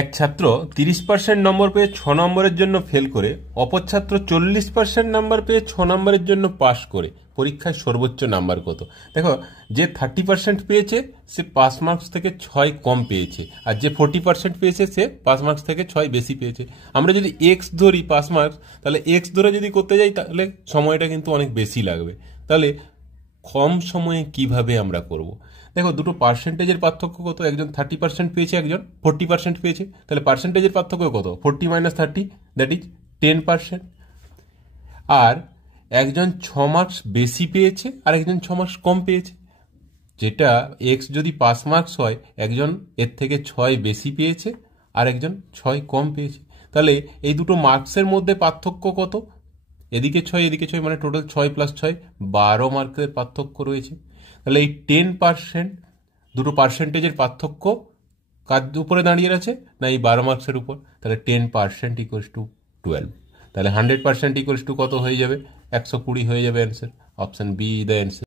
এক ছাত্র 30% নম্বর পেয়ে 6 নম্বরের জন্য ফেল করে অপর ছাত্র 40% নাম্বার পেয়ে 6 নম্বরের জন্য পাশ করে পরীক্ষায় সর্বোচ্চ নাম্বার কত? দেখো, যে 30% পেয়েছে সে পাস মার্কস থেকে 6 কম পেয়েছে, আর যে 40% পেয়েছে সে পাস মার্কস থেকে 6 বেশি পেয়েছে। আমরা যদি এক্স ধরি পাস মার্কস, তাহলে এক্স ধরে যদি করতে যাই তাহলে সময়টা কিন্তু অনেক বেশি লাগবে। তাহলে কম সময়ে কিভাবে আমরা করব? দেখো, দুটো পার্সেন্টেজের পার্থক্য কত? একজন 30% পেয়েছে, একজন 40% পেয়েছে। তাহলে পার্সেন্টেজের পার্থক্য কত? 40 মাইনাস 30, দ্যাট ইজ 10%। আর একজন 6 মার্কস বেশি পেয়েছে আর একজন 6 মার্কস কম পেয়েছে। যেটা এক্স যদি পাস মার্কস হয়, একজন এর থেকে 6 বেশি পেয়েছে আর একজন 6 কম পেয়েছে। তাহলে এই দুটো মার্কসের মধ্যে পার্থক্য কত? এদিকে 6 এদিকে 6, মানে টোটাল 6 প্লাস 6 12 মার্কের পার্থক্য রয়েছে। তাহলে এই 10%, দুটো পার্সেন্টেজের পার্থক্য কার উপরে দাঁড়িয়ে আছে? না, এই 12 মার্কসের উপর। তাহলে 10% ইকুয়ালস টু 12। তাহলে 100% ইকুয়ালস টু কত হয়ে যাবে? 120 হয়ে যাবে answer. Option B the answer.